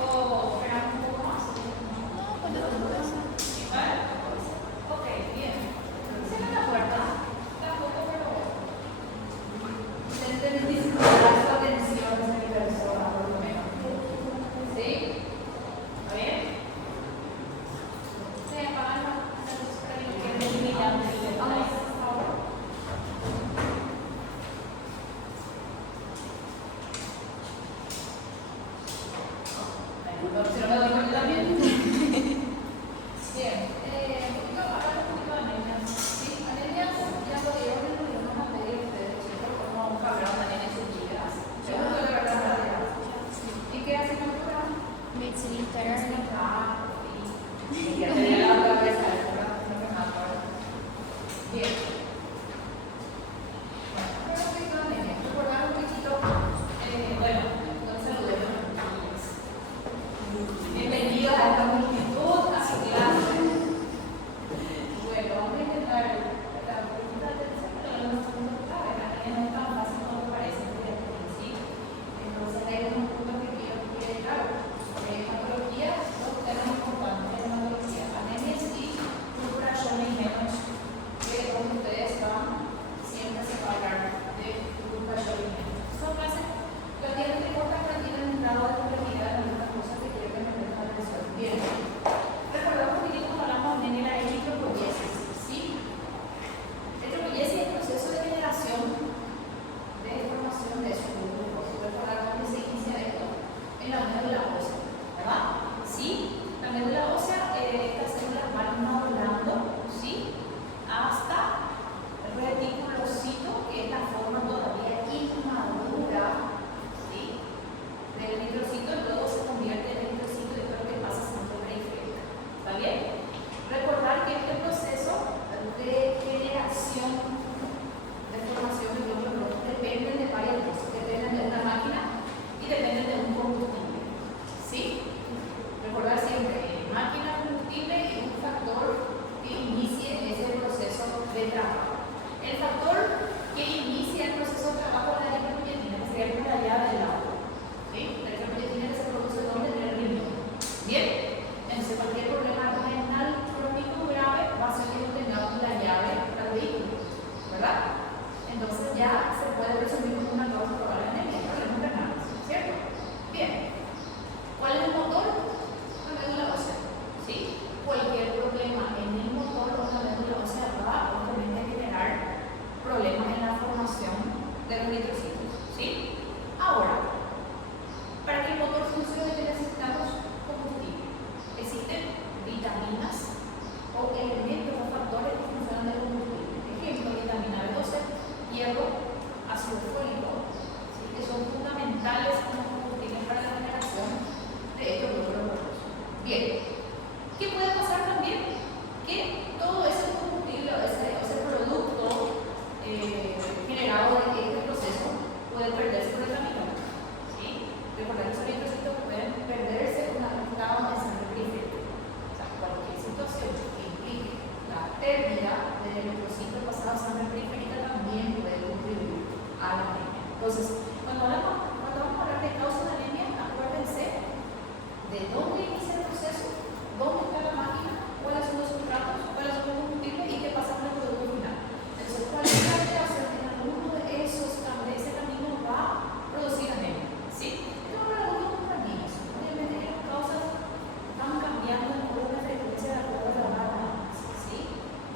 ¿O esperamos un poco más? No, cuando te puedas. ¿Vale? Ok, bien. Cierra la puerta. Tampoco, pero intenten disfrutar su atención a esa persona, por lo menos. ¿Sí? ¿Está bien? Sí, apagan las luces para que no quede brillante el detalle, por favor. Si no me doy cuenta también. Bien, un poquito, hablar un poquito de anemia. Sí, anemia, ya lo dieron en los idiomas anteriores, chicos, como hablaron de anemia surgidas. Segundo, la verdad, ¿y qué hacen con el programa? Medicina interna. Y ya tenía la otra vez, no me acuerdo. Bien. Bueno, un poquito de anemia. Recordar un poquito, bueno, entonces saludemos a los niños. Bienvenidos a esta multitud, a su clase. Bueno, vamos a intentar la pregunta de atención, pero no es una pregunta clave. La niña no es tan fácil como parece ¿sí? Entonces hay unos puntos que quiero que quede claro. Hematología, dos temas importantes de hematología. Anemia sí, púrpura, y menos, que todos ustedes van siempre se va a hablar de púrpura, y menos. Son clases relativamente cortas, pero tienen un grado de complejidad en algunas cosas que quiero que me presten atención. Bien. Recordamos un poquito cuando hablamos de anemia, la eritropoyesis, ¿sí? Eritropoyesis es el proceso de generación de formación de su grupo. Recordar cómo se inicia esto en la médula ósea, ¿verdad? ¿Sí? La médula ósea, estas células van madurando, ¿sí? Hasta el reticulocito, que es la forma todavía inmadura, ¿sí? Del eritrocito, y luego se convierte en eritrocito y todo lo que pasa en la periférica. ¿Está bien? Recordar que este proceso de generación de formación de glóbulos dependen de varias cosas, dependen de una máquina y dependen de un combustible. ¿Sí? Recordar siempre máquina, combustible y un factor que inicie ese proceso de trabajo. El factor que inicia el proceso de trabajo de la eritropoyetina, que sería la llave del agua. ¿Sí? La eritropoyetina que se produce donde en el riñón. Bien. Entonces cualquier problema renal crónico grave va a ser que no tengamos la llave al vehículo, ¿verdad? Entonces ya se puede presumir como una causa probable de anemia, problemas renales, ¿cierto? Bien. ¿Cuál es el motor? La médula ósea, ¿sí? Cualquier problema en el motor o la médula ósea va obviamente a generar problemas en la formación de los eritrocitos, ¿sí? Ahora, para que el motor funcione, ¿qué necesitamos? Combustible. Existen vitaminas o elementos o factores que funcionan de combustible. Ejemplo, vitamina B12, hierro, ácido fólico, ¿sí? Que son fundamentales como combustibles para la generación de estos glóbulos rojos. Bien, ¿qué puede pasar también? Que todo ese combustible o ese producto generado de este proceso puede perderse por el camino. ¿Sí? Recordar que los eritrocitos pueden perderse una vez estaban en sangre periférica. O sea, cualquier situación que implique la pérdida del eritrocito pasado a sangre periférica también puede contribuir a la anemia. Entonces, cuando vamos a hablar de causa de anemia, acuérdense de dónde inicia el proceso, dónde está la máquina, cuáles son los sustratos, cuáles son los combustibles y qué pasa con el producto final. Entonces, cualquier alteración en alguno de ese camino va a producir anemia. ¿Sí? Esto es para algunos niños. Obviamente que las causas van cambiando en orden de frecuencia de acuerdo a la edad nada más. ¿Sí?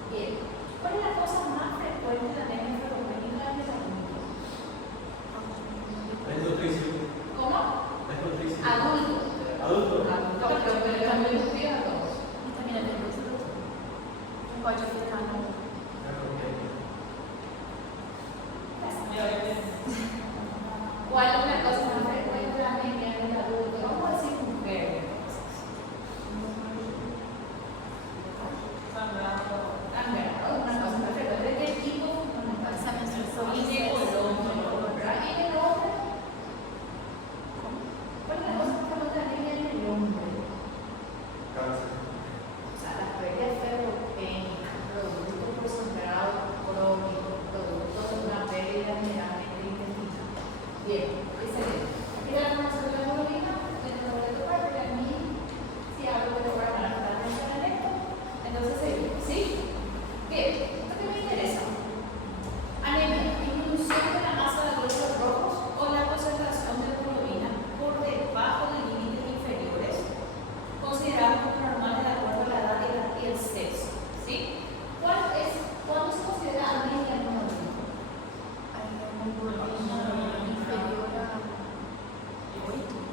Bien. ¿Cuál es la causa más frecuente de anemia ferropenina en el adulto? Desnutrición. ¿Cómo? Desnutrición. Adulto. Adulto. Adulto.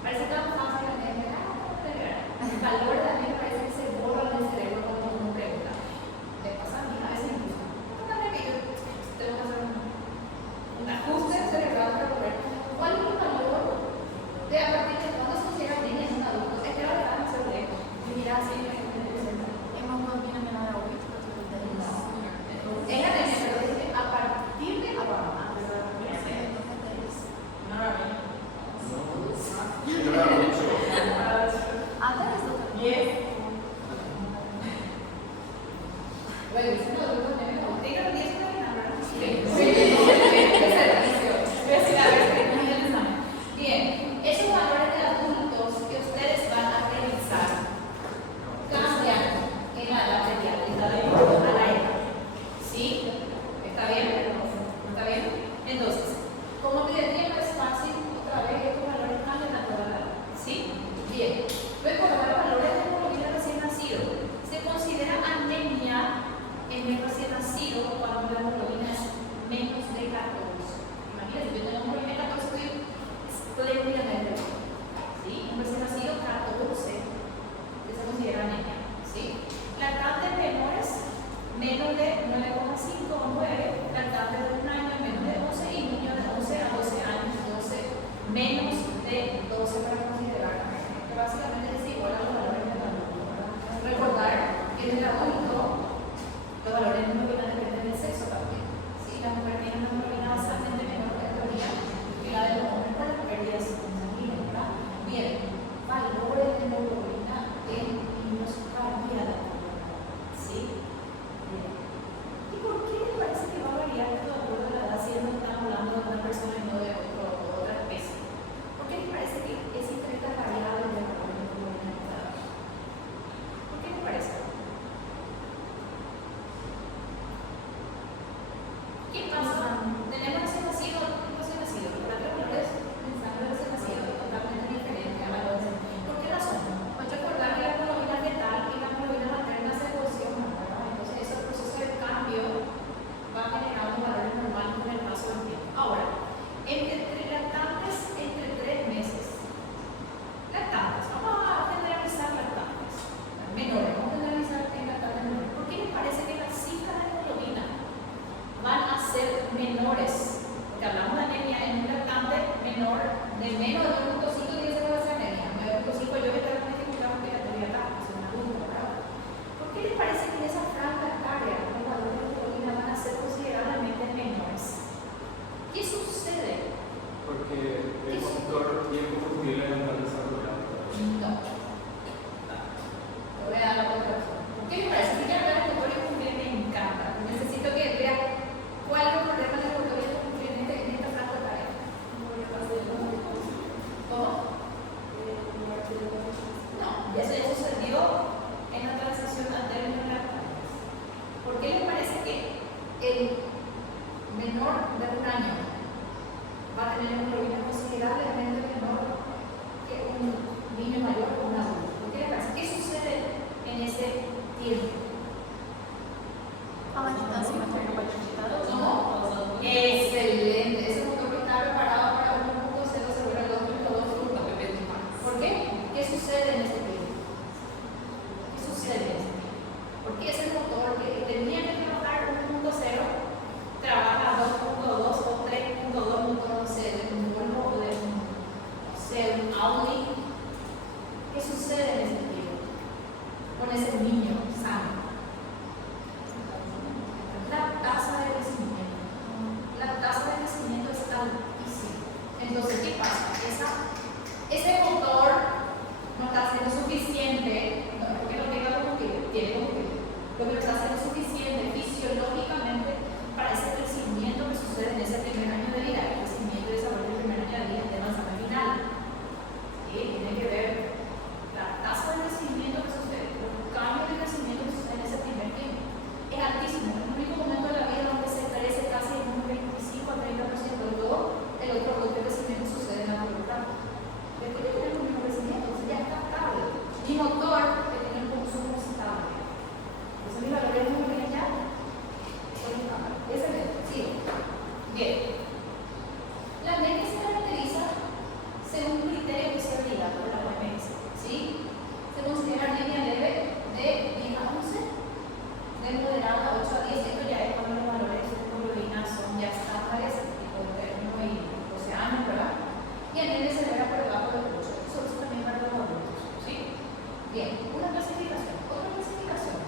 Parece tan fácil el valor también parece que se borra del cerebro cuando uno pregunta. Le pasa a mí a veces incluso. Pregúntame que yo tengo que hacer un ajuste cerebral para poder. ¿Cuál es el valor de a partir de cuándo se considera niña en un adulto? Es que la verdad no se lejos. Y mira, así me presenta. Hemos combinado en la web, Ella me dice a partir de cuándo. Bien, esos valores de adultos que ustedes van a revisar cambian en la edad pediátrica a la edad. ¿Sí? ¿Está bien? ¿Está bien? Entonces, como pediatría no es fácil, otra vez estos valores cambian a toda la edad. ¿Sí? Bien. Recordar los valores de hemoglobina recién nacido. Se considera anemia en el recién nacido cuando la hemoglobina es menos de 14. Imagínense, yo tengo hemoglobina de 14, estoy espléndidamente bien. ¿Sí? Un recién nacido 14 se considera anemia. ¿Sí? Lactantes menores, menos de 9,5 o 9, lactantes de 1 año, menos de 11, y niños de 11 a 12 años, 12, menos de 12 para considerar anemia, que básicamente es igual a los valores del adulto. Recordar que en el adulto los valores de hemoglobina dependen del sexo también. ¿Sí? La mujer tiene una hemoglobina bastante menor que la teoría que la de los hombres por las pérdidas sanguíneas, ¿verdad? Bien, valores de hemoglobina en niños cambian. ¿Sí? Bien. ¿Y por qué les parece que va a variar todo de acuerdo a la edad si no están hablando de una persona y no de otra especie? ¿Por qué les parece que existen estas variables de valores de hemoglobina en esta edad? ¿Por qué les parece? ¿Qué pasa? Tenemos recién nacido, pero los valores en sangre recién nacido es totalmente diferente a valores. ¿Por qué razón? Pues recordar que la hemoglobina fetal y la hemoglobina materna se evolucionan, ¿verdad? Entonces, ese proceso de cambio va generando valores normales con el paso del tiempo. Ahora, entre lactantes entre 3 meses, lactantes, vamos a generalizar lactantes menores, vamos a generalizar en lactantes menores. ¿Por qué les parece que las cifras de hemoglobina van a ser menores? Porque hablamos de anemia en un lactante menor de menos de 9.5 dice que va a ser anemia. 9.5 yo me tengo que explicar porque la teoría está, es una duda, ¿verdad? ¿Por qué les parece que en esa franja etaria los valores de hemoglobina van a ser considerablemente menores? ¿Qué sucede? Porque el motor y el combustible no están desarrollados. No. Te voy a dar la otra razón. ¿Por qué me parece? Si quiero hablar de motor y combustible me encanta. Necesito que vea cuál es el problema del motor y el combustible en esta franja etaria. ¿Cómo? No, ya se sucedió en la transición anterior de lactantes. ¿Por qué les parece que el menor de 1 año va a tener hemoglobina considerablemente menor que un niño mayor o un adulto? ¿Por qué les parece? ¿Qué sucede en ese tiempo? ¿Cómo? Excelente. Ese motor que está preparado para 1.0 seguro el 2.2 ¿por qué? ¿Qué sucede en ese tiempo? ¿Qué sucede en ese tiempo? Porque ese motor que tenía que trabajar 1.0 trabaja 2.2 o 3.2 motor, no sé, de un Volvo o de un Audi. ¿Qué sucede en ese tiempo con ese niño sano? La tasa de crecimiento. La tasa de crecimiento es altísima. Entonces, ¿qué pasa? Ese motor no está haciendo suficiente, porque no tenga combustible, tiene combustible, lo que no está haciendo suficiente fisiológicamente para ese crecimiento que sucede en ese primer año de vida, el crecimiento y desarrollo del primer año de vida de manzana final. ¿Sí? Tiene que ver la tasa de crecimiento que sucede, los cambios de crecimiento que suceden en ese primer tiempo. Es altísimo, es el único momento de la vida donde se crece casi en un 25 a 30% de todo el otro bloque de crecimiento sucede en la pubertad. Después ya tenemos un mismo crecimiento, entonces ya está estable. Mi motor que tiene un consumo estable. Entonces mi valor es muy bien ya. Sí. Bien. La anemia se caracteriza según un criterio de fiabilidad. Bien, una clasificación. Otra clasificación.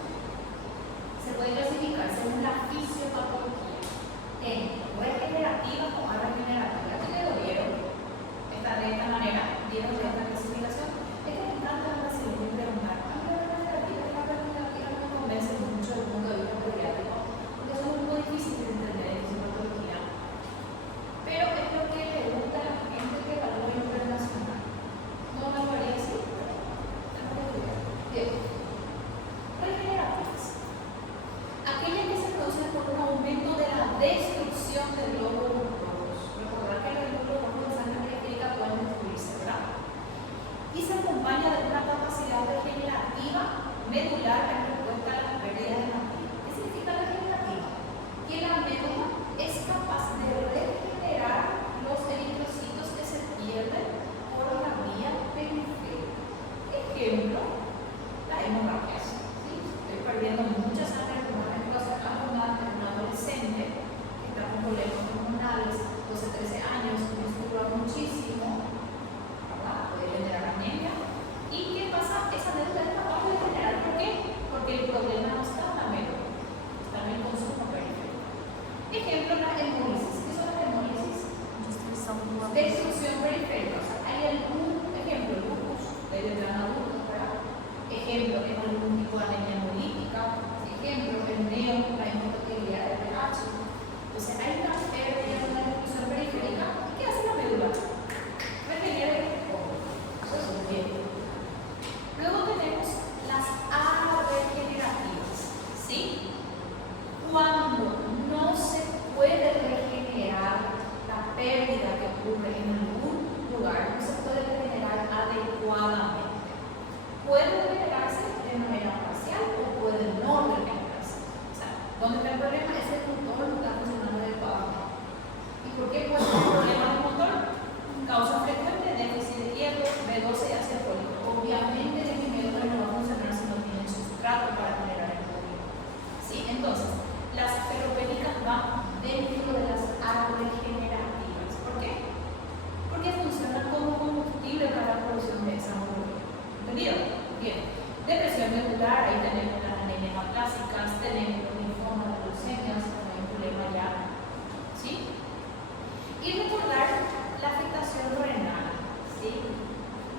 Se puede clasificar según la fisiopatología en regenerativa o regenerativa. ¿Qué le dieron? Está de esta manera, dieron de esta clasificación. Es que me encanta la siguiente pregunta. A mí la regenerativa no me convence mucho del punto de vista pediátrico, porque son muy difíciles de entender en fisiopatología. Pero es lo que le gusta a la gente que evalúa internacional. No me podría decir, pero tengo que estudiar. Bien. Regenerativas. Aquellas que se producen por un aumento de la destrucción del glóbulos rojos. Recordar que los glóbulos rojos de sangre periférica pueden destruirse, ¿verdad? Y se acompaña de una capacidad regenerativa medular en respuesta a las pérdidas hemáticas. ¿Qué significa regenerativa? Que la médula es capaz de regenerar los eritrocitos que se pierden por la vía periférica. Ejemplo, la hemorragia. ¿Sí? Estoy perdiendo mucha sangre, por ejemplo, acercando a un adolescente que está con problemas hormonales, 12, 13 años, menstrua muchísimo, ¿verdad? Puede generar anemia. ¿Y qué pasa? Esa médula es capaz de generar. ¿Por qué? Porque el problema no está en la médula, está en el consumo periférico. Ejemplo, la hemólisis. ¿Qué son las hemólisis? Destrucción periférica. O sea, hay algún ejemplo, lupus, de gran adulto, ¿verdad? Ejemplo, en algún tipo de anemia hemolítica. Ejemplo, el neo, la hematocrilia de RH. Entonces, hay una pérdida de una destrucción periférica. ¿Y qué hace la médula? Regenera el cuerpo. Eso es bien. Luego tenemos las arregenerativas. ¿Sí? Cuando no se puede regenerar la pérdida que ocurre en algún lugar, no se puede regenerar adecuadamente. Puede regenerarse de manera parcial o puede no regenerarse. O sea, donde está el problema es el motor no está funcionando adecuadamente. ¿Y por qué puede tener problemas del motor? Causa frecuente déficit de hierro, B12 y ácido fólico. Obviamente el médula no va a funcionar si no tiene sustrato para generar el problema. ¿Sí? Entonces, las ferropénicas van dentro de las arregenerativas. ¿Por qué? Porque funcionan como combustible para la producción de esa hemoglobina. ¿Entendido? Bien. Depresión medular, ahí tenemos las anemias aplásicas, tenemos los linfomas, las leucemias, no hay problema ya. ¿Sí? Y recordar la afectación renal. ¿Sí?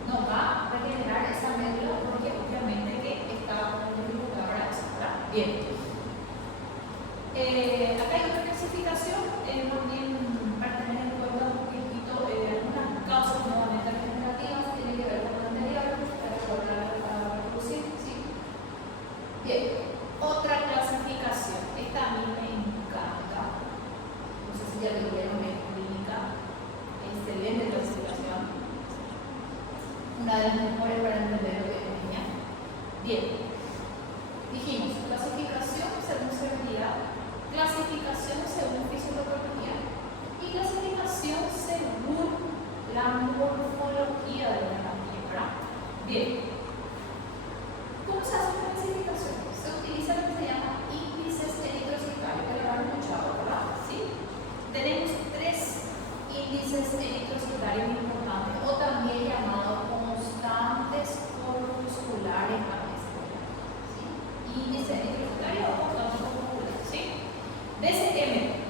No va a regenerar esa médula porque obviamente que está en dificultad para eso, ¿verdad? Bien. Acá hay otra clasificación, también para tener en cuenta un poquitito algunas causas nuevamente regenerativas, tiene que ver con lo anterior, para recordar para reproducir, ¿sí? Bien, otra clasificación, esta a mí me encanta, no sé si ya lo vieron en clínica, excelente clasificación, una de las mejores para entender lo que es niña. Bien, dijimos clasificación según severidad, clasificación según fisiopatología y clasificación según la morfología de la hematía, ¿verdad? Bien. ¿Cómo se hace una clasificación? Se utiliza lo que se llama índices eritrocitarios, que lo han escuchado, ¿verdad? ¿Sí? Tenemos 3 índices eritrocitarios importantes, o también llamados constantes corpusculares a la escuela. ¿Sí? Índice eritrocitario o constante corpuscular, ¿sí? DCM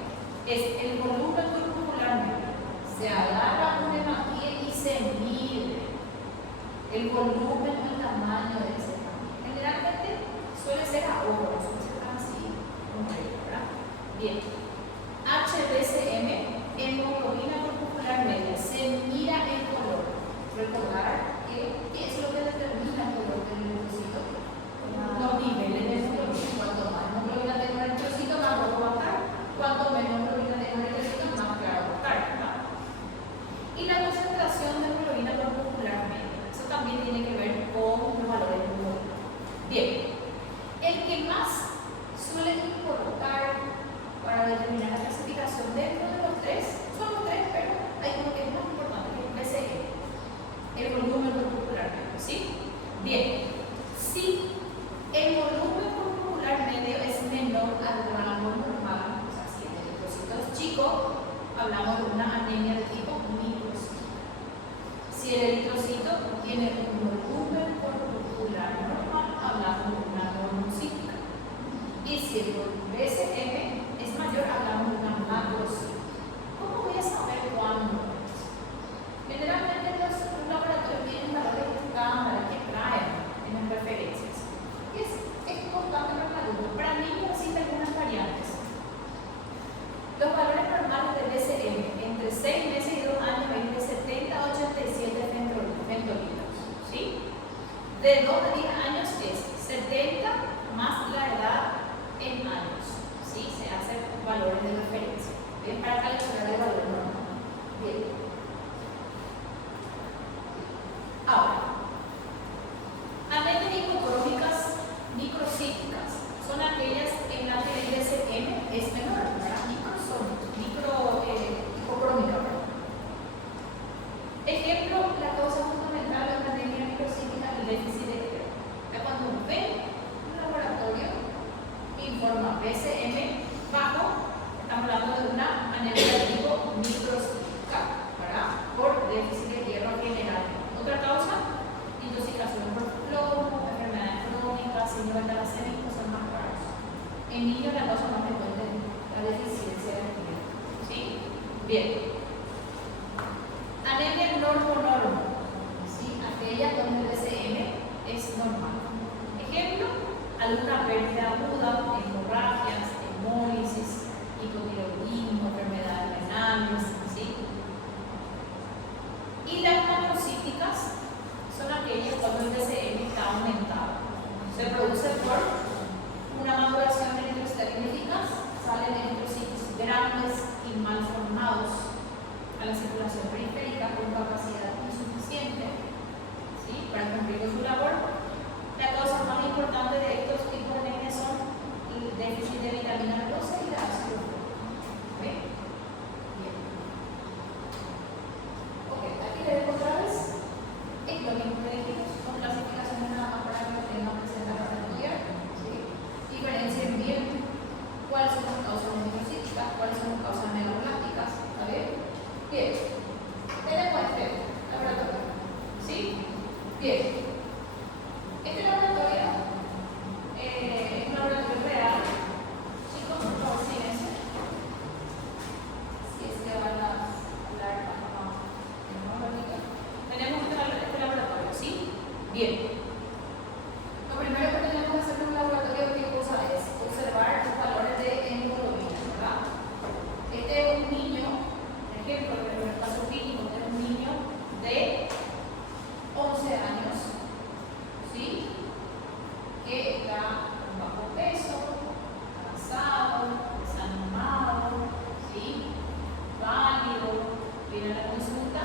es el volumen corpuscular medio. Se agarra una hematía y se mide el volumen o el tamaño de ese hematía. Generalmente suele ser a ojo, no suele ser tan así como ello, ¿verdad? Bien. HBCM, hemoglobina corpuscular media, se mira el color. Recordar que ¿qué es lo que determina el color del linfocito? Los niveles de hemoglobina. Cuanto más hemoglobina tenga el linfocito, más rojo va a estar. Cuanto menos hemoglobina tenga el linfocito, más claro va a estar, ¿verdad? Y la concentración de hemoglobina corpuscular media. Eso también tiene que ver con los valores de hemoglobina. Bien. El que más suele importar para determinar la clasificación dentro de los 3, son los 3, pero hay uno que es más importante, que es el BCE, el volumen corpuscular. de 2 a 10 años es 70 más la edad en años. ¿Sí? Se hacen valores de referencia. Bien, para calcular el valor normal. Bien. Ahora, anemias hipocrómicas microcíclicas son aquellas en las que el ISM es menor, ¿verdad? Hipocrómica, perdón. Ejemplo, la causa fundamental de una anemia microcíclica es el déficit de hierro. Cuando ven un laboratorio informa BCM bajo, estamos hablando de una anemia de tipo microcíclica, ¿verdad? Por déficit de hierro general. Otra causa, intoxicación por plomo, enfermedades crónicas, síndrome de talasemia, son más raros. En niños la causa más frecuente es la deficiencia de hierro. ¿Sí? Bien. Anemia normo-normo. ¿Sí? Aquella donde el BCM es normal. Ejemplo, alguna pérdida aguda, hemorragias, hemólisis, hipotiroidismo, enfermedades renales, ¿sí? Y las macrocíticas son aquellas cuando el BCM está aumentado. Se produce por una maduración de eritrocitos eficaz, salen eritrocitos grandes y mal formados a la circulación periférica con capacidad insuficiente, ¿sí? Para cumplir con su labor. La causa más importante de estos tipos de anemia son el déficit de vitamina B12 y la ácido fólico. ¿Okay? Bien. Ok, aquí le dejo otra vez. Es lo mismo que dijimos, son clasificaciones nada más para que lo tengan presente para estudiar. ¿Sí? Diferencien bien cuáles son las causas microcíclicas, cuáles son las causas megaloblásticas. ¿Está bien? Bien. Tenemos este laboratorio. ¿Sí? Bien. Este laboratorio es un laboratorio real. Chicos, por favor, silencio. Si es que van a hablar tenemos este laboratorio, ¿sí? Bien. Lo primero que tenemos que hacer en un laboratorio, ¿qué cosa es? Observar los valores de hemoglobina, ¿verdad? Este es un niño, ejemplo, en el caso clínico, este es un niño de 11 años, ¿sí? Que está con bajo peso, cansado, desanimado, ¿sí? Válido, viene a la consulta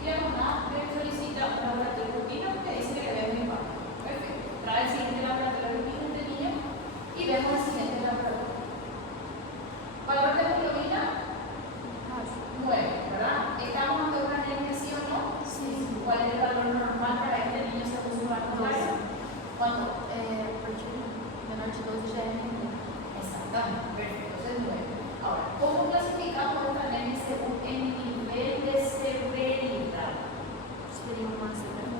y la mamá le solicita un laboratorio rutino que dice que le ve muy bajo. Perfecto. Trae el siguiente laboratorio rutino de niño y vemos el siguiente laboratorio. Valor de hemoglobina 9, ¿verdad? ¿Estamos ante una anemia sí o no? Sí. ¿Cuál es el valor normal para este niño según su laboratorio? ¿Cuánto? Menor de 12 ya es Exactamente, perfecto, eso es 9. Ahora, ¿cómo clasificamos una anemia según el nivel de severidad? sería más severo.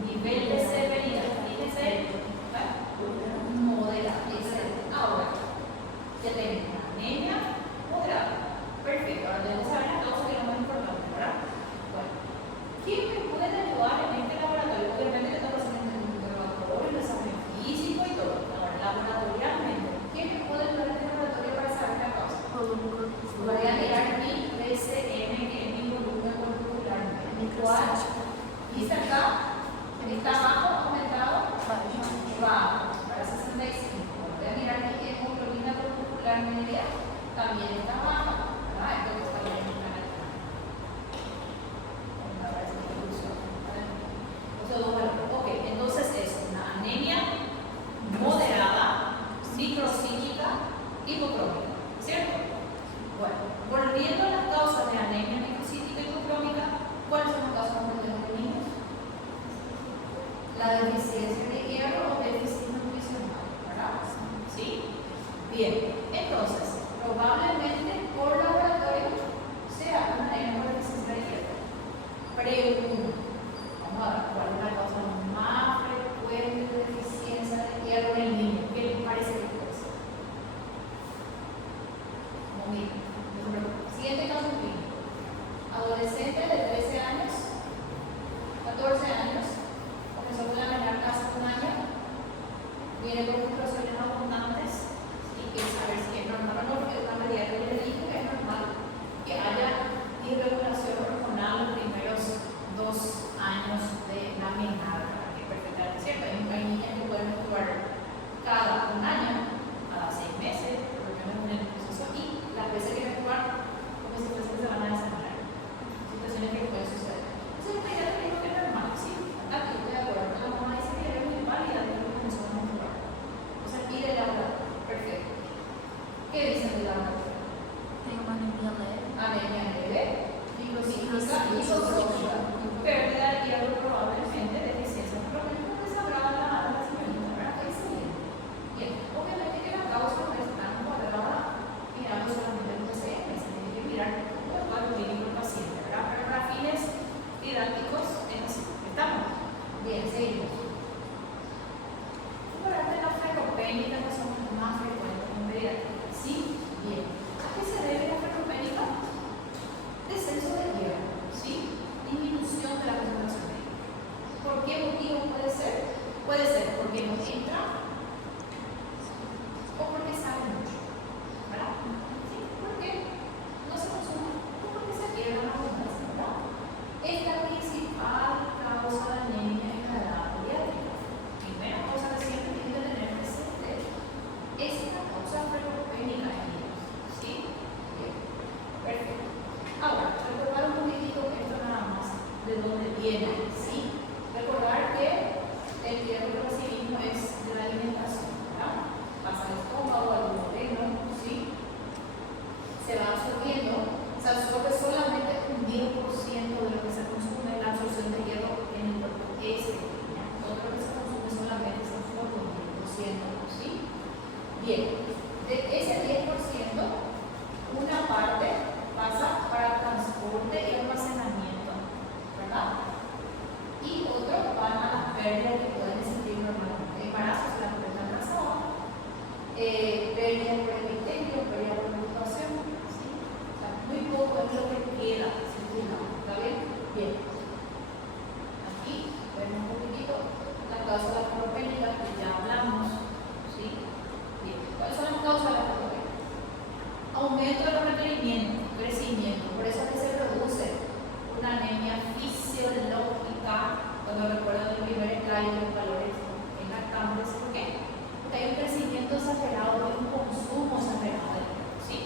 Nivel de severidad, fíjense, moderada. Ahora, ya tenemos una anemia moderada. Perfecto, ahora debemos saber las causas que es lo más importante, ¿verdad? Bueno, ¿quién me puede ayudar en este laboratorio? Obviamente yo tengo que hacer un interrogatorio, un examen físico y todo. Ahora, laboratorialmente, ¿quién me puede ayudar en este laboratorio para saber la causa? Voy a mirar mi BCM, que es mi volumen corporal. ¿Cuál? ¿Dice acá? ¿Está bajo o aumentado? Bajo, para 65. Voy a mirar mi hemoglobina corporal media, también está baja. Entonces también está alta. Ok, entonces es una anemia moderada, microcíclica, hipocrómica, ¿cierto? Bueno, volviendo a las causas de anemia microcíclica y hipocrómica, ¿cuáles son las causas que tenemos niños? La deficiencia de hierro o déficit nutricional, ¿verdad? ¿Sí? Bien, entonces, probablemente por laboratorio sea una anemia por deficiencia de hierro. Pregunta. Vamos a ver cuál es la causa más frecuente de deficiencia de hierro en el niño. ¿Qué les parece que puede ser? Como miren, siguiente caso clínico. Adolescente de 13 años, 14 años, comenzó con la menor casi un año, viene con fluctuaciones abundantes y quiere saber si es normal o no, porque es una medida que le dijo que es normal. ferropénicas no son las más frecuentes en pediatría. ¿Sí? Bien. ¿A qué se debe la ferropénica? Descenso de hierro, ¿sí? Disminución de la concentración de hierro. ¿Por qué motivo puede ser? Puede ser porque no entra o porque sale mucho, ¿verdad? ¿Sí? ¿Por qué? No se consume o porque se pierde la abundancia, ¿verdad? Es la principal causa de anemia en la edad pediátrica. Primera cosa que siempre tienen que tener presente es la causa ferropénica en niños, ¿sí? Bien, perfecto. Ahora, recordar un poquitito esto nada más de dónde viene, ¿sí? Recordar que el hierro que recibimos es de la alimentación, ¿verdad? Pasa al estómago, al duodeno, ¿sí? Se va absorbiendo, se absorbe solamente un 10% de lo que se consume, la absorción de hierro en el cuerpo es pequeña. Todo lo que se consume solamente se absorbe un 10%, ¿sí? Bien, de ese 10%, una parte pasa para transporte y almacenamiento, ¿verdad? Y otros van a las pérdidas que pueden existir normalmente. Embarazos, la pubertad embarazada, pérdida por epitelio, pérdida por ocupación, ¿sí? O sea, muy poco es lo que queda circulando. ¿Está bien? Bien. Aquí vemos un poquitito la causa de la ferropénica que ya hablamos, ¿sí? Bien. ¿Cuáles son las causas de la ferropénica? Aumento de los requerimientos, crecimiento, por eso es que se produce una anemia fisiológica. Cuando recuerdan el primer slide de los valores en lactantes, ¿por qué? Porque hay un crecimiento exagerado y un consumo exagerado del cuerpo, ¿sí?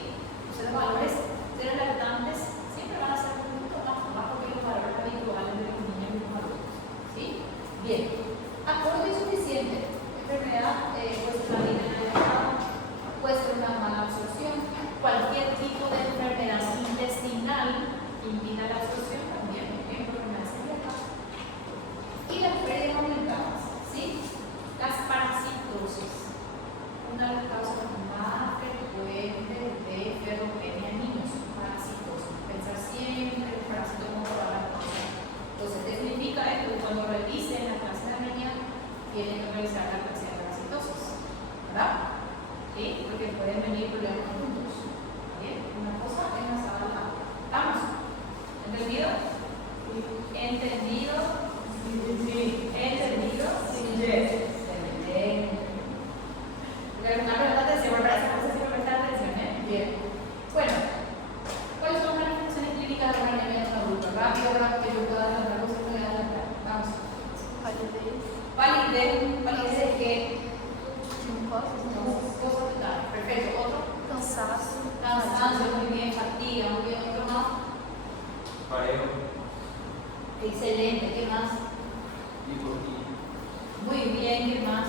Entonces los valores de los lactantes siempre van a ser un poquito más bajos que los valores habituales de los niños y los adultos, ¿sí? Bien, aporte insuficiente, enfermedad, pues la puede ser una mala absorción, cualquier tipo de enfermedad intestinal impide la absorción también, por ejemplo, enfermedad celíaca. Y las pérdidas aumentadas, ¿sí? Las parasitosis, una de las causas más frecuentes de ferropenia en niños, parasitosis. Pensar siempre en el parásito como toda la cosa. Entonces, ¿qué significa esto? Cuando revisen la clase de anemia, tienen que revisar la clase de parasitosis, ¿verdad? ¿Sí? Porque pueden venir problemas juntos. ¿Bien? Una cosa enlazada a la otra. ¿Estamos? ¿Entendido? ¿Entendido? Sí. ¿Entendido? Sí. Excelente. Una pregunta de atención, para esa cosa siempre prestar atención, ¿eh? Bien. Bueno, ¿cuáles son las manifestaciones clínicas de la anemia en un adulto? Rápido, rápido, que yo pueda adelantar cosas que me voy a adelantar. Vamos. Palidez es que cosas totales. Perfecto. ¿Otro? Cansancio, muy bien. Fatiga, muy bien. ¿Otro más? Mareo. Excelente. ¿Qué más? Muy bien. ¿Qué más?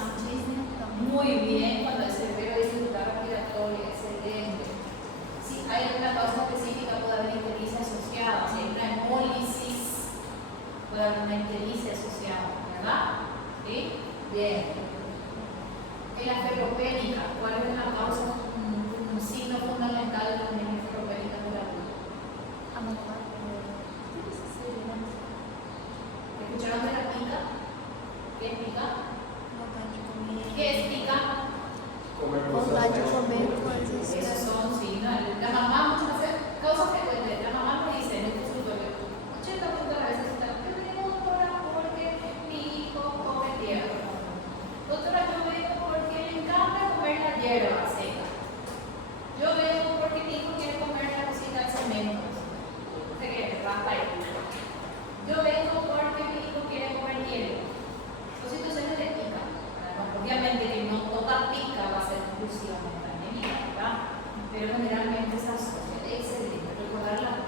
Muy bien. Cuando el cerebro dificultad respiratoria. Excelente. Si hay alguna causa específica, puede haber ictericia asociada. Si hay una hemólisis, puede haber una ictericia asociada, ¿verdad? ¿Sí? Bien. En la ferropénica, ¿cuál es la causa? Un signo fundamental de la anemia ferropénica del adulto. ¿Escucharon de la pica? ¿Qué es pica? ¿Qué es pica? Vontade de comer coisas. Esos son signos. La mamá muchas veces, causa frecuente, la mamá me dice en el consultorio, 80% de las veces está, yo vengo doctora porque mi hijo come tierra. Doctora, yo vengo porque le encanta comer la hierba seca. Yo vengo porque mi hijo quiere comer la cosita de cemento. No sé qué, raspa ahí. Yo vengo porque mi hijo quiere comer hielo. Son situaciones de pica. Obviamente que no toda pica va a ser exclusivamente anémica, ¿verdad? Pero generalmente se asocia. Excelente. Recordar la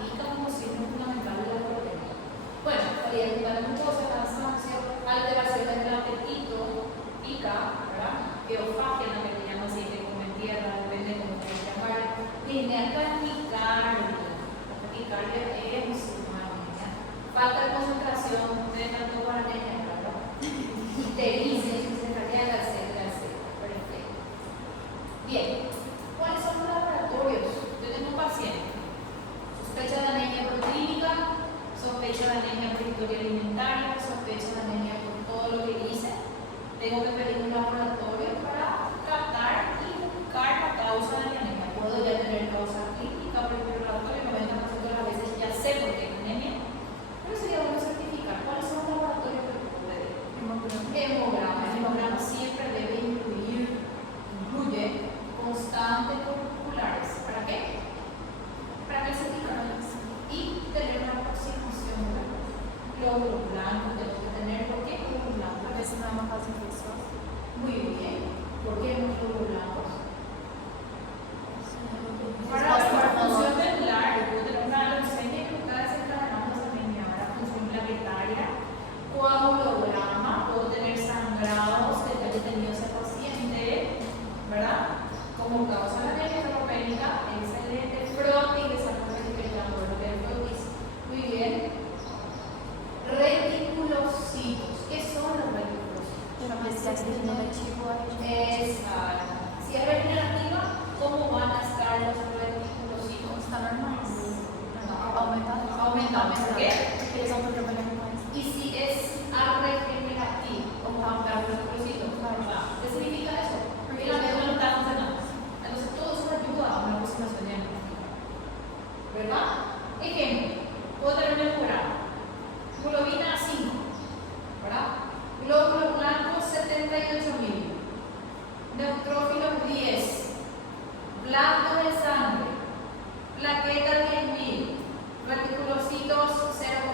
hemograma. El hemograma siempre debe incluye constantes curriculares. ¿Para qué? Para que se digan y tener una aproximación de glóbulos blancos. Tenemos que tener, ¿por qué glóbulos blancos? A veces nada más fácil infección. Muy bien. ¿Por qué glóbulos blancos? Para la función celular, puedo tener una leucemia que está desencadenando esa anemia. Para la función plaquetaria, coagulograma, puedo tener sangrados que haya tenido ese paciente, ¿verdad? Como causa de la anemia hemopénica, excelente. Frotis de sangre periferal, frotis. Muy bien. Reticulocitos. ¿Qué son los reticulocitos? Exacto. Si es regenerativa, ¿cómo van a estar los reticulocitos? Están normales. No. Aumentando. ¿Por qué? Porque son porque venimos más. Y si es regenerativo, ¿cómo van a estar los reticulocitos? ¿Qué significa eso? Porque la médula no está funcionando. Entonces, todo eso ayuda a una aproximación diagnóstica. ¿Verdad? Ejemplo, puedo tener un hemograma. Globina 5, ¿verdad? Glóbulos blancos 78.000, neutrófilos 10, blanco de sangre, plaquetas 10.000, reticulocitos 0,000000.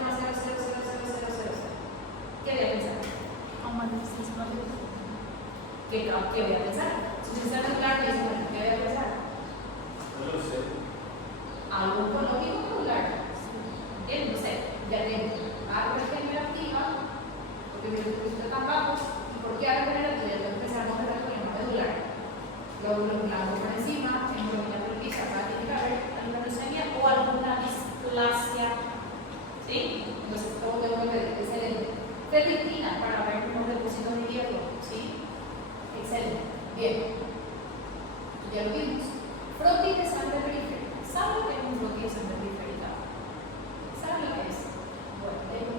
¿Qué voy a pensar? ¿Qué voy a pensar? Si se sabe claro, ¿qué voy a pensar? No lo sé. Algo oncológico celular. ¿Entiendes? No sé, ya tengo algo regenerativa, porque mi recurso tan bajo. ¿Y por qué algo regenerativa? Entonces empezamos a ver el problema medular. Glóbulos blancos por encima, hemoglobina púrpura, acá tiene que haber alguna leucemia o alguna displasia. ¿Sí? Entonces todo tengo que ver. Excelente. Ferritina para ver los depósitos de hierro. ¿Sí? Excelente. Bien. Ya lo vimos. Frotis de sangre periférica. ¿Sabe lo que es un frotis de sangre periférica? ¿Sabe lo que es? Bueno,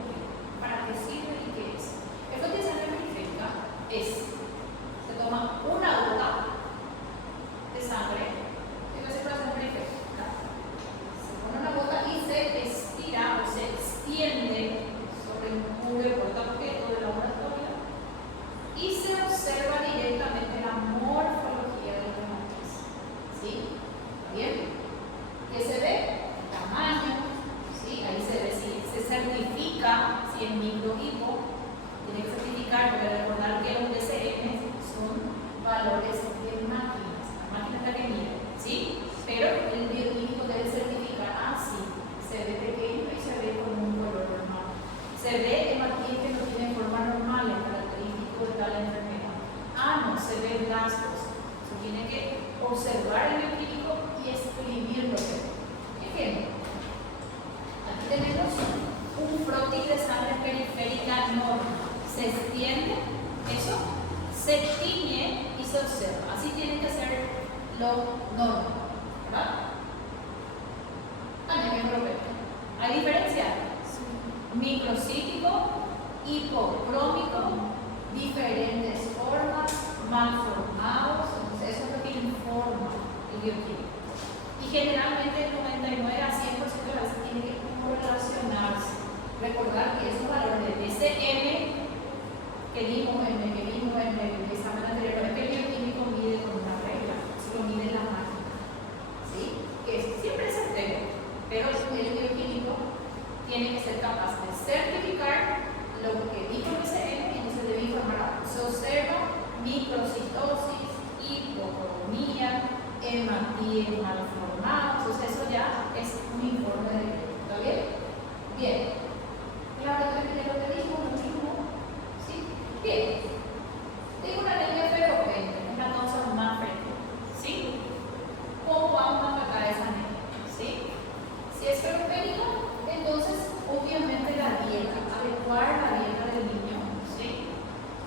¿para qué sirve y qué es? El frotis de sangre periférica se toma una gota de sangre, que es la sangre periférica. Se pone una gota y se estira o se extiende sobre un cubre portaobjeto del laboratorio y se observa directamente la morfología de la matriz. ¿Sí? ¿Bien? ¿Qué se ve? El tamaño. ¿Sí? Ahí se ve si se certifica si es micro hipo. Tiene que certificar, porque recordar que los DCM son valores de máquinas. La máquina es la que mide. ¿Sí? Pero el bioquímico debe certificar así. Se ve pequeño y se ve como un color normal. Se ve el matriz que no tiene forma normal, es característico de tal enfermedad. No, se ven rasgos. Se tiene que observar el bioquímico y escribirlo. Ejemplo. Aquí tenemos un frotis de sangre periférica normal. Se extiende, eso se tiñe y se observa. Así tiene que ser lo normal. ¿Verdad? Anemia hemopénica. ¿Hay diferencia? Sí. Microcítico, hipocrómico, diferentes formas, malformados. Entonces, eso es lo que informa el bioquímico. Y generalmente el 99 a 100% de las veces tiene que correlacionarse. Recordar que esos valores de SM que vimos en el examen anterior, el bioquímico mide con una regla, eso lo mide la máquina. ¿Sí? Que siempre es certero, pero el bioquímico tiene que ser capaz de certificar lo que dijo el SM y entonces debe informar. Se observa microcitosis, hipocromía, hematíes malformados, entonces eso ya es un informe de bioquímico. ¿Está bien? Bien. Claro, lo que dijo, lo mismo. ¿Sí? Bien. Tengo una anemia ferropénica, es la causa más frecuente. ¿Sí? ¿Cómo vamos a tratar esa anemia? ¿Sí? Si es ferropénica, entonces obviamente la dieta, adecuar la dieta del niño, ¿sí?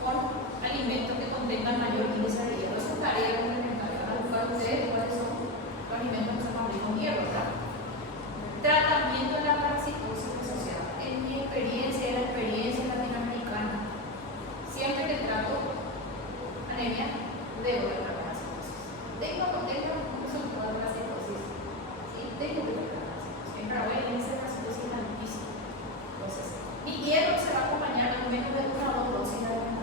Con alimentos que contengan mayor índice de hierro. Esa es tarea complementaria. Para buscar ustedes cuáles son los alimentos que se fabrican con hierro, ¿verdad? Tratamiento de la parasitosis asociada. En mi experiencia, en la experiencia latinoamericana, siempre que trato anemia, debo de la parasitosis. Tengo un resultado de parasitosis. ¿Sí? Tengo que ver la parasitosis. En Paraguay, en esa parasitosis es altísima. Entonces, mi hierro se va a acompañar al menos de una o dos dosis de alimentación.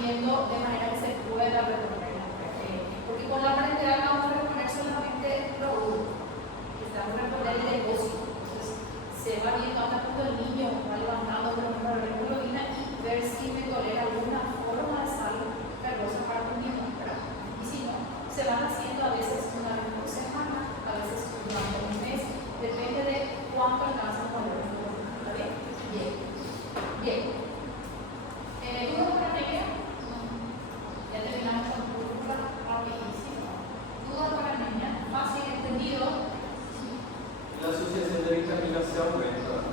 viendo de manera que se pueda reponer la mujer. Porque con la parentalidad vamos a reponer solamente lo uno, que estamos a reponer el depósito. Entonces, se va viendo hasta cuando el niño va levantando, por ejemplo, la hemoglobina y ver si me tolera alguna forma de sal ferrosa para un niño, ¿verdad? Y si no, se van haciendo a veces una vez por semana, a veces durante un mes, depende de cuánto alcanza con el hemoglobina. ¿Está bien? Bien. Bien. ¿Dudas para Nerea? Ya terminamos con púrpura rapidísimo. ¿Dudas para niña? ¿Fácil entendido? La asociación de vitamina C aumenta.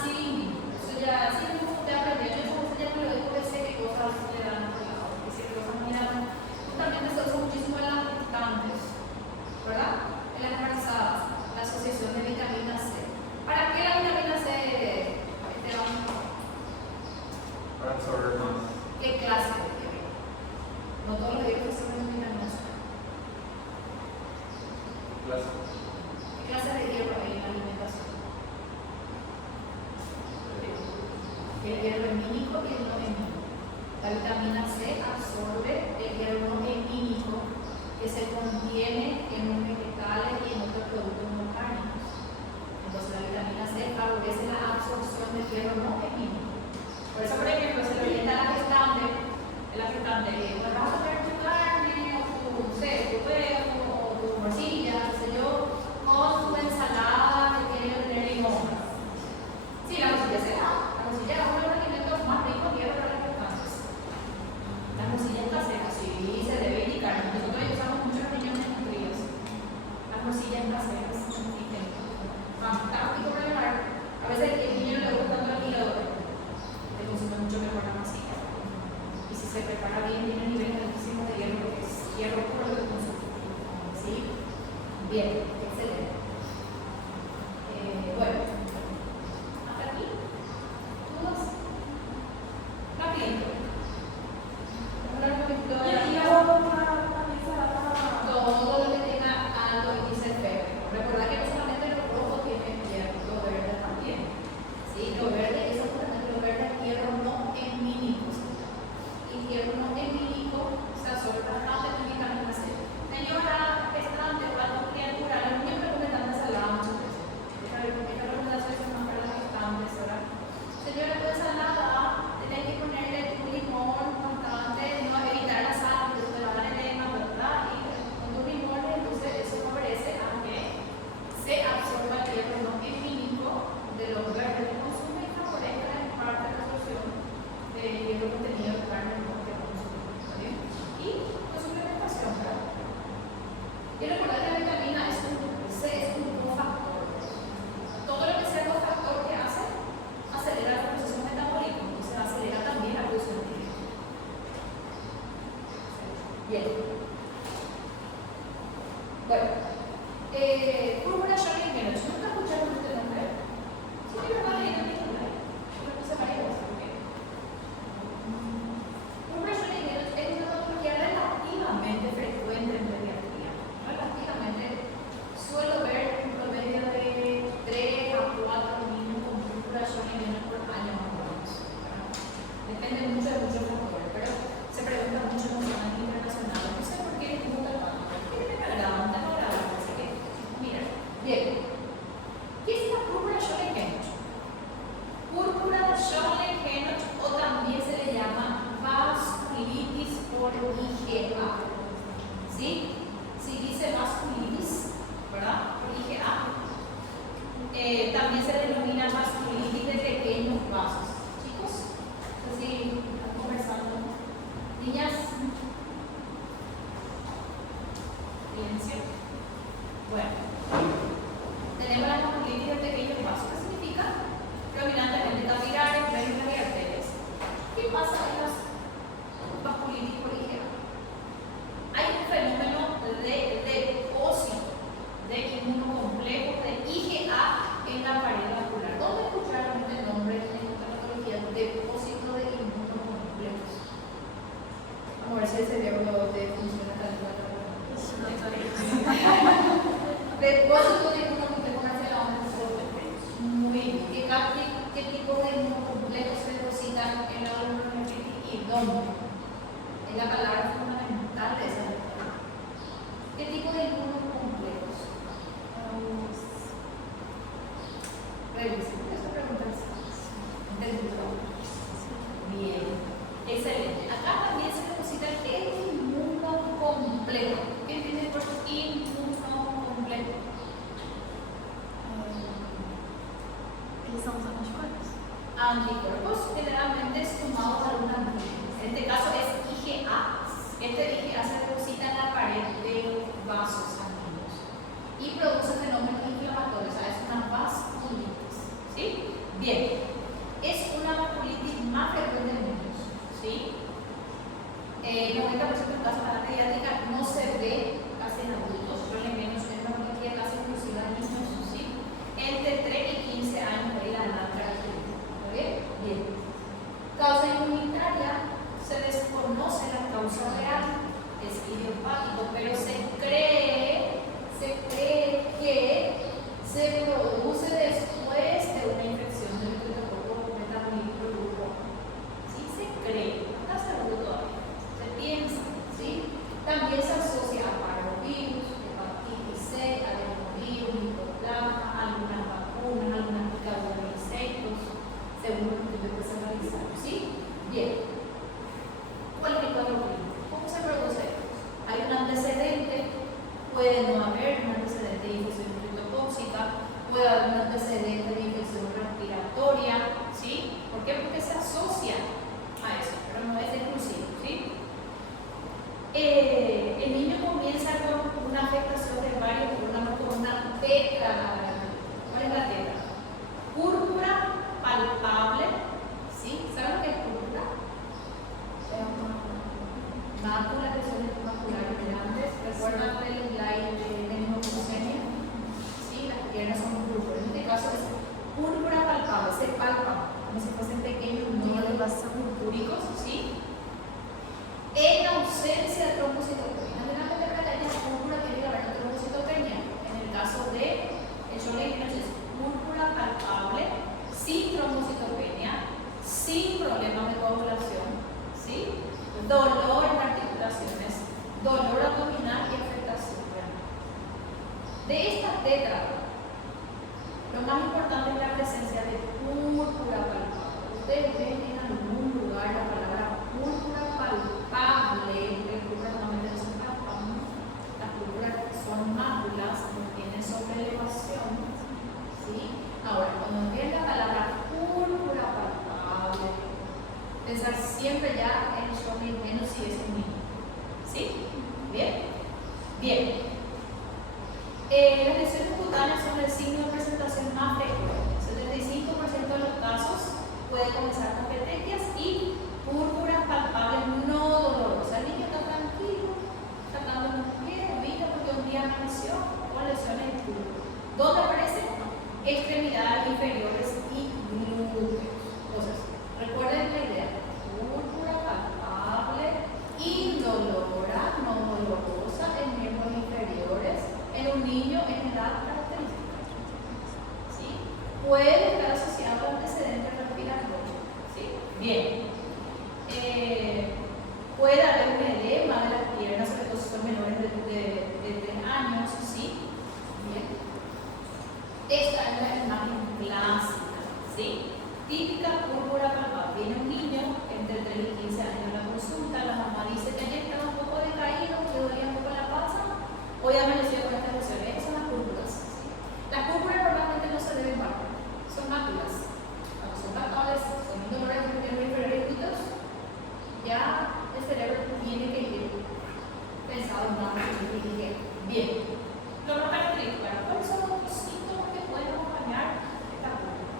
Sí. Eso ya, sí, te aprendí. Yo eso ya me lo digo que sé qué cosas le dan por lado. Que si cosas me dan. Justamente se usa muchísimo en las lactantes, ¿verdad? En las embarazadas. La asociación de vitamina C. ¿Para qué la vitamina C, Esteban? Para absorber más. ¿Qué clase de vitamina? No todos los días absorben vitamina C. Clase. ¿Qué clase de hierro hay en la alimentación? El hierro hemínico y el no hemínico. La vitamina C absorbe el hierro no hemínico que se contiene en los vegetales y en otros productos no cárnicos. Entonces la vitamina C favorece la absorción del hierro no hemínico. Por eso, por ejemplo, se le orienta a la gestante, bueno, vas a comer tu carne, o tu huevo, o tu morcilla, qué sé yo, con tu ensalada que tiene que tener limón. Sí, la morcilla se da. La morcilla es uno de los alimentos más ricos que hay para las gestantes. Las morcillas caseras, sí, se debe indicar. Nosotros usamos mucho los niños desnutridos. Las morcillas caseras, fantástico para llevar. A veces el niño no le gusta tanto el hígado, le funciona mucho mejor la morcilla. Y si se prepara bien, tiene niveles altísimos de hierro, que es hierro puro de consumo. ¿Sí? Bien, excelente. Bueno, hasta aquí. ¿Dudas? Rapidito. Todo lo que tenga alto índice férrico. Recuerda que no solamente lo rojo tiene hierro, lo verde también. ¿Sí? Lo verde es justamente lo verde es hierro no hemínico. Y hierro no hemínico se absorbe bastante con vitamina C. Señora gestante o alta criatura, los niños recomiendan ensalada muchas veces. Esta recomendación es más para las gestantes, ¿verdad? Señora, tu ensalada, tenés que ponerle tu limón constante, no evitar la sal, porque te va a dar edema, ¿verdad? Y con tus limones, entonces eso favorece a que se absorba el hierro no hemínico de los verdes que consume y favorezca en parte la absorción del hierro contenido en carne que consume. ¿Está bien? Y con suplementación, ¿verdad? Y recordar que la vitamina C es un cofactor. Todo lo que sea cofactor que hace acelera el proceso metabólico, entonces acelera también la producción de hierro. Bien. Bueno, púrpura Charlie Henoch. ¿Nunca escucharon este nombre? Sí, de verdad, leí en internet. Yo lo puse varias veces. Púrpura Charlie Henoch es una patología relativamente frecuente en pediatría. Relativamente suelo ver un promedio de 3 a 4 niños con púrpura Charlie Henoch por año más o menos. Depende mucho de muchos factores, pero se pregunta mucho en los planes internacionales. No sé por qué les gusta tanto. ¿Qué te agrada? ¿Te agrada? Así que, mira, bien. ¿Qué es la púrpura Charlie Henoch? Púrpura Charlie Henoch, o también se le llama vasculitis por IgA. ¿Sí? Si dice vasculitis, ¿verdad? Por IgA. También se denomina vasculitis de pequeños vasos. Chicos, así están conversando. Niñas, silencio. Bueno, tenemos la vasculitis de pequeños vasos. ¿Qué significa? Predominantemente capilares, venas y arterias. ¿Qué pasa en las vasculitis por IgA? Hay un fenómeno de depósito de inmunocomplejos de IgA en la pared vascular. ¿Dónde escucharon este nombre en esta patología? Depósito de inmunocomplejos. Vamos a ver si el cerebro te funciona tal cual. Depósito de inmunocomplejos hacia la onda de muy bien. ¿Qué tipo de inmunocomplejos se depositan en la órgano y nombre. Es la palabra fundamental de esa letra. ¿Qué tipo de números complejos? Revisen, esa pregunta es bien, excelente. Acá también se necesita el inmuno complejo. ¿Qué entienden por inmuno complejo? Eles são os anticorpos. Anticuerpos generalmente sumados a un antígeno. En este caso es IgA. Este IgA se deposita en la pared de vasos sanguíneos y produce fenómenos inflamatorios. O sea, es una vasculitis. ¿Sí? Bien. Es una vasculitis más frecuente en niños. ¿Sí? 90% de los casos de la pediátrica no se ve casi en adultos, pero en menos es una patología casi exclusiva de niños. ¿Sí? Entre 3 y 15 años de la edad característica. ¿Está bien? Bien. Causa inmunitaria, se desconoce la causa real, es idiopático, pero se cree que se produce después de una infección del metabolismo grupo. ¿Sí? Se cree, no está seguro todavía, se piensa. ¿Sí? También se asocia a parvovirus, hepatitis C, adenovirus, micoplasma, algunas vacunas, algunas picaduras de insectos, según los estudios que se realizaron. ¿Sí? Bien. ¿Cuál es el cuadro clínico? ¿Cómo se produce? Hay un antecedente, puede no haber un antecedente de infección criptotóxica, puede haber un antecedente de infección respiratoria. ¿Sí? ¿Por qué? Porque se asocia a eso, pero no es exclusivo. ¿Sí? El niño comienza con una afectación de varios órganos, con una tetra. ¿Cuál es la tetra? Púrpura palpable. ¿Sí? ¿Saben lo que es púrpura? Mácula, lesiones maculares grandes. ¿Recuerdan el slide de meningococenia? Sí, las piernas son púrpuras. En este caso es púrpura palpable, se palpa como si fuesen pequeños nódulos purpúricos. ¿Sí? En ausencia de trombocitopenia. Generalmente para la púrpura tiene que haber trombocitopenia. En el caso de el shock es púrpura palpable, sin trombocitopenia, sin problemas de coagulación. ¿Sí? Dolor en articulaciones, dolor abdominal y afectación renal. De esta tetra, lo más importante es la presencia de púrpura palpable. Ustedes ven en algún lugar la palabra púrpura palpable, porque púrpura normalmente no son palpables. Las púrpuras son máculas, no tienen sobreelevación. ¿Sí? Ahora, cuando ven la palabra púrpura palpable, pensar siempre ya en el shock menos si es un niño. ¿Sí? ¿Bien? Bien. Las lesiones cutáneas son el signo de presentación más frecuente. 75% de los casos puede comenzar con petequias y púrpuras palpables no dolorosas. El niño está tranquilo, sacando un pie, vino porque un día amaneció con lesiones de púrpura. ¿Dónde aparecen? Extremidades inferiores y glúteos. Entonces, recuerden la idea. Púrpura palpable, indolora, no dolorosa en miembros inferiores, en un niño en edad característica. ¿Sí? Puede estar asociado a antecedentes respiratorios. ¿Sí? Bien. Puede haber un edema de las piernas, sobre todo si son menores de 3 años. ¿Sí? Bien. Esta es la imagen clásica. ¿Sí? Típica púrpura palpable. Viene un niño entre 3 y 15 años a la consulta, la mamá dice que ayer estaba un poco decaído, que dolía un poco la panza, hoy amaneció con estas lesiones. Esas son las púrpuras. ¿Sí? Las púrpuras normalmente no se deben ver, son máculas. Cuando son palpables, son indoloras de miembros inferiores y glúteos, ya el cerebro tiene que ir pensado en una posibilidad. Bien. Lo más característico, ¿cuáles son los síntomas que pueden acompañar esta púrpura?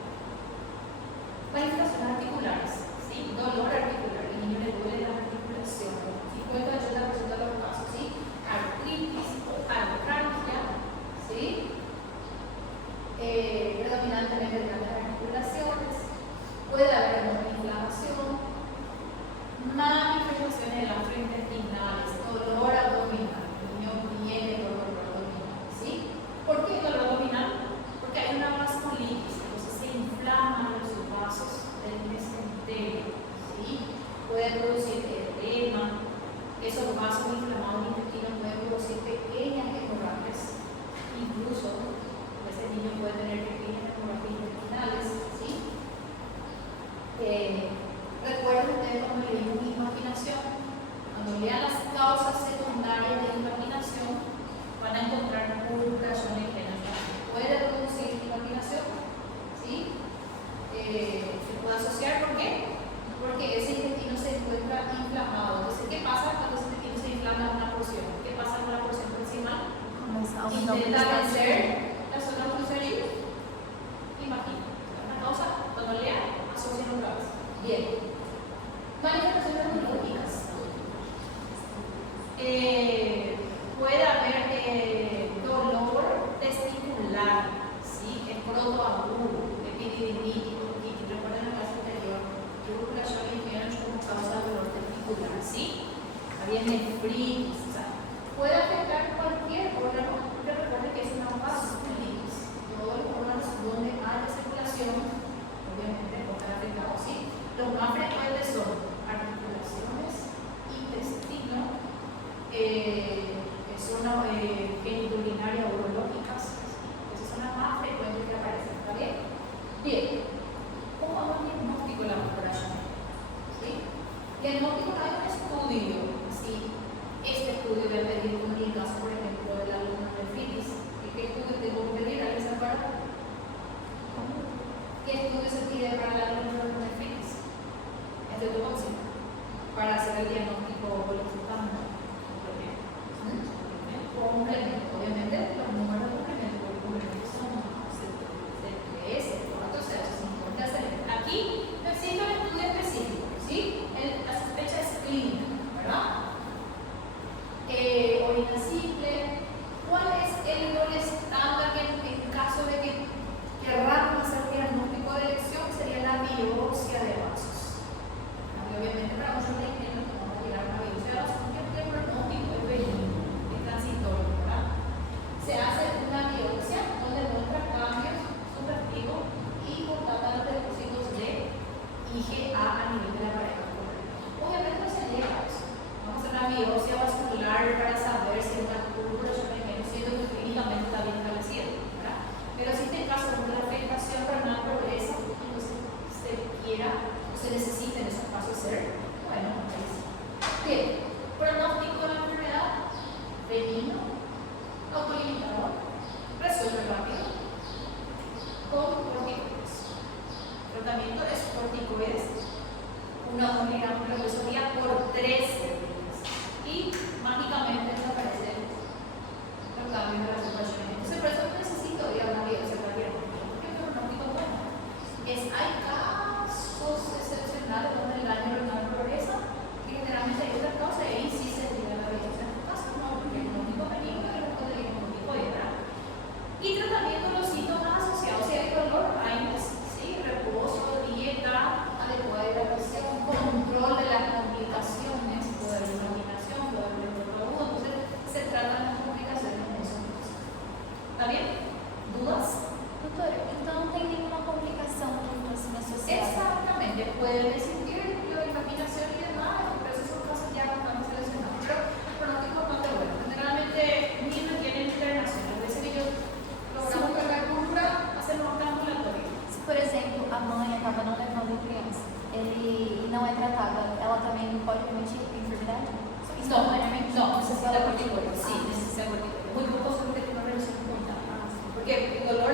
Manifestaciones articulares, ¿sí? Dolor articular. puede producir edema. Esos vasos inflamados del intestino pueden producir pequeñas hemorragias. Incluso, ese niño puede tener pequeñas hemorragias intestinales, ¿sí? Recuerden ustedes cuando leímos imaginación, cuando lean las causas secundarias de imaginación, van a encontrar purgaciones que puede producir imaginación, ¿sí? Se puede asociar, ¿por qué? Porque ese intestino se encuentra inflamado. Entonces, ¿qué pasa cuando ese intestino se inflama en una porción? ¿Qué pasa con la porción proximal? Intenta vencer la zona crucería. Imagina. La causa, cuando lea, asocian otra vez. Bien. Manifestaciones neurológicas. Puede haber dolor testicular, ¿sí? Escroto agudo, epididimitis, recuerden la clase anterior, tuberculosis y fiebre como causa de dolor testicular, ¿sí? Había nefritis, o sea, puede afectar cualquier órgano, porque recuerden que es una vasculitis. Todos los órganos donde haya circulación, obviamente, pueden estar afectados, ¿sí? Los más frecuentes son articulaciones, intestino, zona genitourinaria urológicas. Esas son las más frecuentes que aparecen, ¿está bien? Bien, ¿cómo hago el diagnóstico de la malformación? ¿Sí? Diagnóstico no hay un estudio, ¿sí? Este estudio de pedir en el caso, por ejemplo, de la nefritis. ¿Qué estudio tengo que pedir? ¿Alguien se acuerda? ¿Qué estudio se pide para la nefritis? Esterotoxina, para hacer el diagnóstico colesterol. Complemento, obviamente, los números de complemento son CPS, ¿cuántos es importante? Aquí no existe un estudio específico, ¿sí? La sospecha es clínica, ¿verdad? Orina simple. ¿Cuál es el rol estándar en caso de que querramos hacer diagnóstico de elección? Sería la biopsia de vasos. Obviamente, para nosotros los niños vamos a tirar una biopsia de vasos porque el pronóstico es benigno. ¿Verdad? Se hace una biopsia donde muestra cambios sugestivos y constata los depósitos de IgA a nivel de la pareja. Obviamente no se llega a eso. Vamos a hacer una biopsia vascular para saber si es una púrpura o siendo que clínicamente está bien establecida, ¿verdad? Pero si este caso de la afectación renal progresa, entonces se quiera o se necesita en esos casos ser, bueno, bien, pronóstico de la enfermedad benigno, autolimitador, resuelve rápido, con corticoides. El tratamiento es corticoides, una unidad reposoría por 13 días y mágicamente desaparecen los cambios de la situación. Entonces, por eso necesito ir a una biopsia para diagnóstico, porque el pronóstico es bueno. Hay casos excepcionales donde el daño renal progresa y generalmente hay otras causas y ahí sí se tira la biopsia. Y tratamiento de los síntomas asociados, si hay dolor, AINES, ¿sí? Reposo, dieta adecuada de hidratación, control de las complicaciones, poder de imaginación, poder de agudo. Entonces, se tratan las complicaciones en esos casos. ¿Está bien? ¿Dudas? Doutora, então não tem nenhuma complicação no próximo associado? Exactamente, pueden existir la imaginación y demás, pero esos son casos ya bastante seleccionados. Pero el pronóstico es bastante bueno. Generalmente, niños tienen internación. A veces que yo logramos pegar curva, hacemos um ambulatório. Se, por exemplo, a mãe acaba não levando a criança, ele não é tratada, ela também não pode permitir a enfermidade? No, necesita corticoides. Sí, necesita corticoides. Muy pocos son que tienen una relación con porque el dolor